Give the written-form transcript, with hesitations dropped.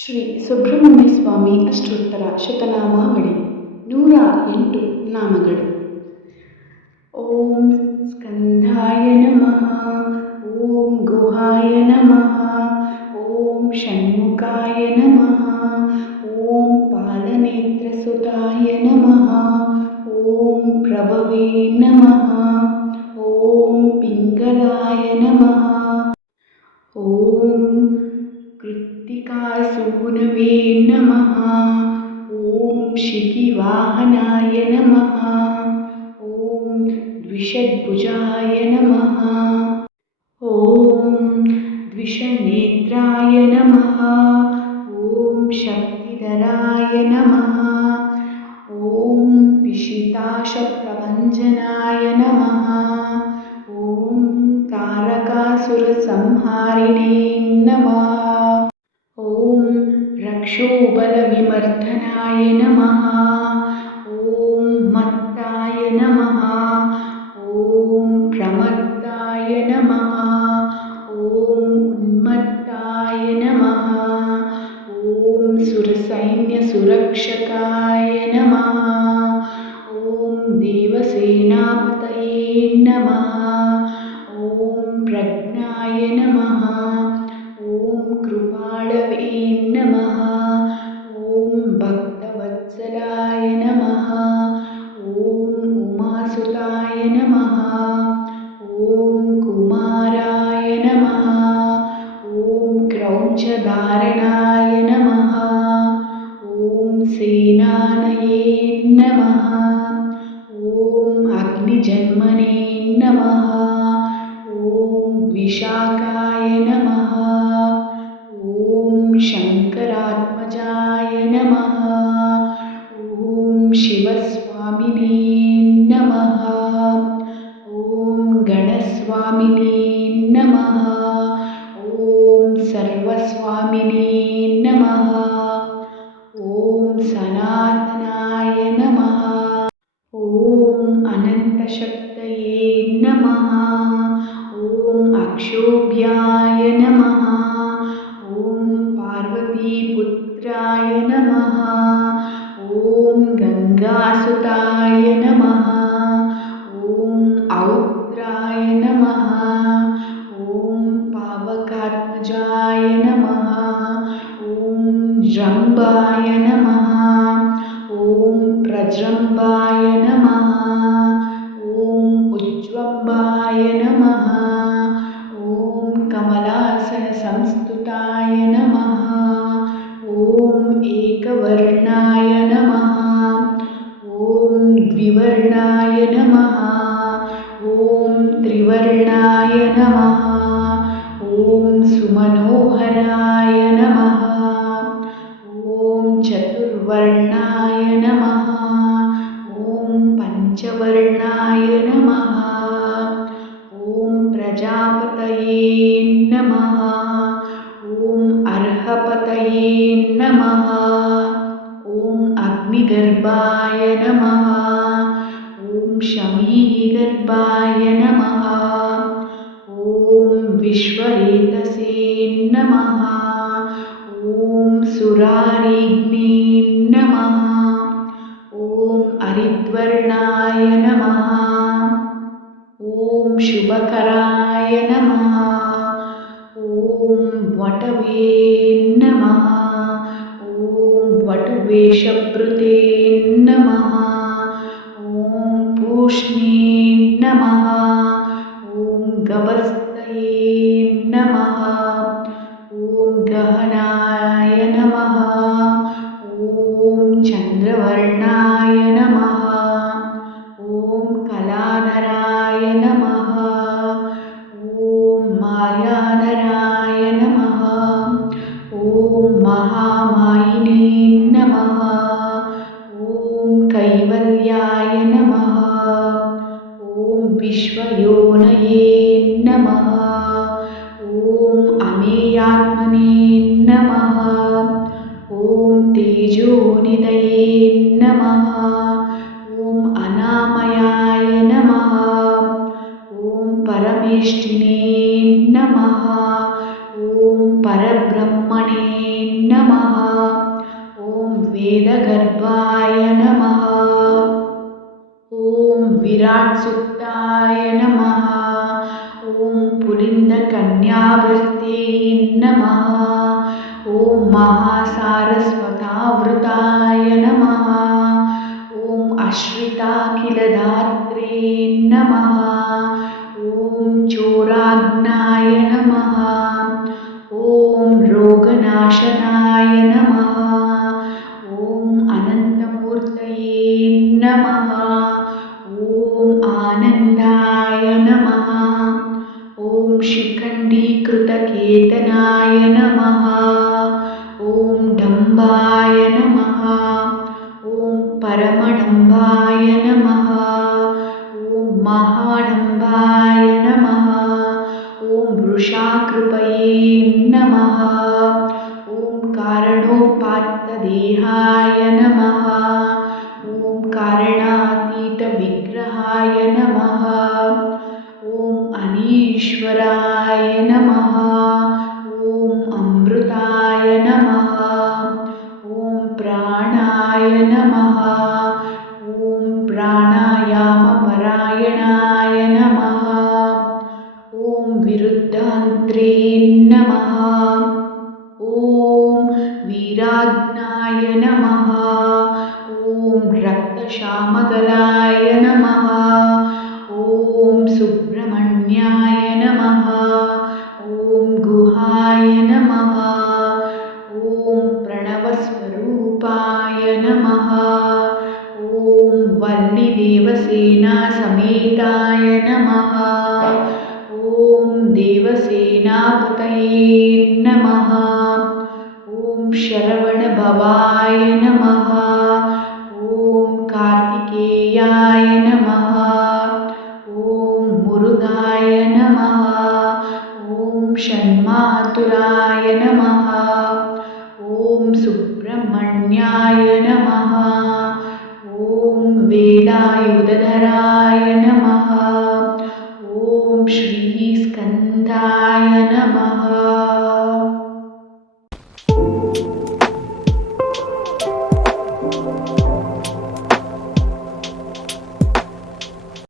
ಶ್ರೀ ಸುಬ್ರಹ್ಮಣ್ಯ ಸ್ವಾಮಿ ಅಷ್ಟೋತ್ತರ ಶತನಾಮಾವಳಿ 108 ನಾಮಗಳು. ಓಂ ಸ್ಕಂಧಾಯ ನಮಃ, ಓಂ ಗುಹಾಯ ನಮಃ, ಓಂ ಷಣ್ಮುಖಾಯ ನಮಃ, ಓಂ ಪಾಲನೇತ್ರಸುತಾಯ ನಮಃ, ಓಂ ಪ್ರಭವೇ ನಮಃ, ಓಂ ಪಿಂಗಲಾಯ ನಮಃ, ಓಂ कृत्तिकासूनवे नमः, ओं शिखिवाहनाय नमः, ओं द्विषद्भुजाय नमः, ओं द्विषनेत्राय नमः, ओं शक्तिधराय नमः, ओं पिशिताशप्रभञ्जनाय नमः, ओं तारकासुरसंहारिणे नमः, ओं रक्षोबलविमर्दनाय नमः, ओं मत्ताय नमः, ओं प्रमत्ताय नमः, ओं उन्मत्ताय नमः, ओं सुरसैन्यसुरक्षकाय नमः, ओं देवसेनापतये नमः, ओं प्रज्ञाय नमः, ओं कृपाळवे नमः, ओं भक्तवत्सलाय नमः, ओं उमासुताय नमः, ओं कुमाराय नमः, ओं क्रौञ्चधारणाय नमः, ओं सेनानये नमः, ओं अग्निजन्मने नमः, ओं विशाखाय नमः, ओं शङ्करात्मजाय नमः, ओं शिवस्वामिने नमः, ओं गणस्वामिने नमः, ओं सर्वस्वामिने नमः, ओं सनातनाय नमः, ओं अनन्तशक्तये नमः, ओं अक्षोभ्याय नमः, ओं पार्वतीपुत्राय नमः, ओं गङ्गासुताय नमः, ओं औत्राय नमः, ओं पावकात्मजाय नमः, ओं जृम्बाय नमः, ओं प्रजृम्बाय नमः, ओं उज्जम्बाय नमः, ओं कमलासनसंस्तुताय नमः, ओं एकवर्णाय नमः, ओं द्विवर्णाय नमः, ओं त्रिवर्णाय नमः, ओं सुमनोहराय नमः, ओं चतुर्वर्णाय नमः, ओं पञ्चवर्णाय नमः, ओं प्रजापतये नमः, ओं अर्हपतये नमः, ओं अग्निगर्भाय नमः, ओं शमीगर्भाय नमः, ओं विश्वरेतसे नमः, ओं सुरारिग्ने नमः, ओं हरिद्वर्णाय नमः, ओं शुभकराय नमः, ओं वटवे नमः, ओं वटुवेषभृते नमः, ओं पूष्णे नमः, ओं गभस्तये नमः, ओं गहनाय नमः, ओं चन्द्रवर्णाय नमः, ओं कलाधराय नमः, ओं मायाधराय नमः, ओं महामायिने नमः, ओं कैवल्याय नमः, ओं विश्वयोनये नमः, ओं अमेयात्मने नमः, ओं तेजोनिधये नमः, ओं अनामयाय नमः, ओं परमेष्ठिने नमः, ओं परब्रह्मणे नमः, वेदगर्भाय नमः। ॐ विराट्सुप्ताय नमः। ॐ पुलिन्दकन्यावर्ते नमः। ॐ महासारस्वतावृताय नमः। ॐ अश्रिताखिलधात्रे नमः। ॐ चोराग्नाय नमः। ॐ रोगनाशनाय नमः। ॐ अनन्तमूर्तये नमः। ॐ आनन्दाय नमः। ॐ शिखण्डीकृतकेतनाय नमः। ॐ डम्बाय नमः। ॐ परमडम्बाय नमः। ॐ महाडम्बाय नमः। ॐ वृषाकृपये नमः। ॐ कारणोपात्तदेहाय नमः। ॐ कारणातीतविग्रहाय नमः। ॐ अनीश्वराय नमः। ॐ अमृताय नमः। ॐ प्राणाय नमः। ॐ प्राणायामपरायणाय नमः। ॐ विरुद्धान्त्रे नमः। ॐ वीराग्नाय नमः। ॐ रक्तश्यामगलाय नमः। ॐ सुब्रह्मण्याय नमः। ॐ गुहाय नमः। ॐ प्रणवस्वरूपाय नमः। ॐ वल्लीदेवसेनासमेताय नमः। ॐ देवसेनापतये नमः। ॐ शरवणभवाय नमः। ॐ कार्तिकेयाय नमः। ॐ मुरुगाय नमः। ॐ षण्मातुराय नमः।